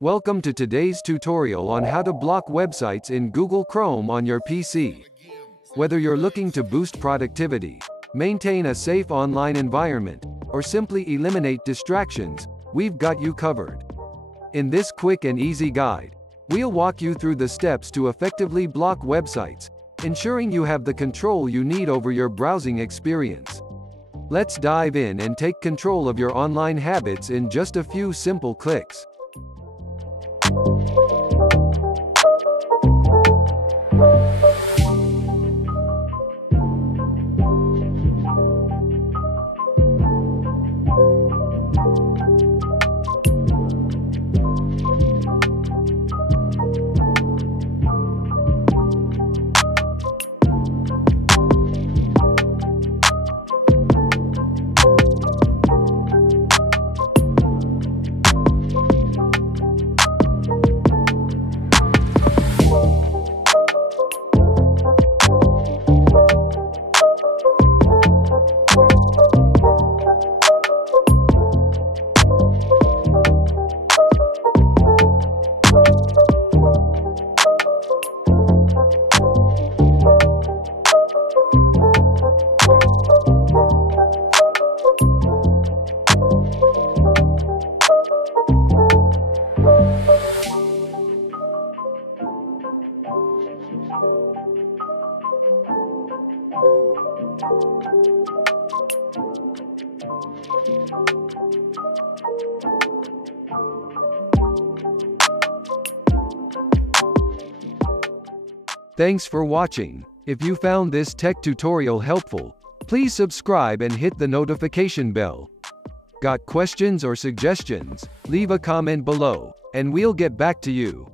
Welcome to today's tutorial on how to block websites in Google Chrome on your PC. Whether you're looking to boost productivity, maintain a safe online environment, or simply eliminate distractions, we've got you covered. In this quick and easy guide, we'll walk you through the steps to effectively block websites, ensuring you have the control you need over your browsing experience. Let's dive in and take control of your online habits in just a few simple clicks. Thanks for watching. If you found this tech tutorial helpful, please subscribe and hit the notification bell. Got questions or suggestions? Leave a comment below, and we'll get back to you.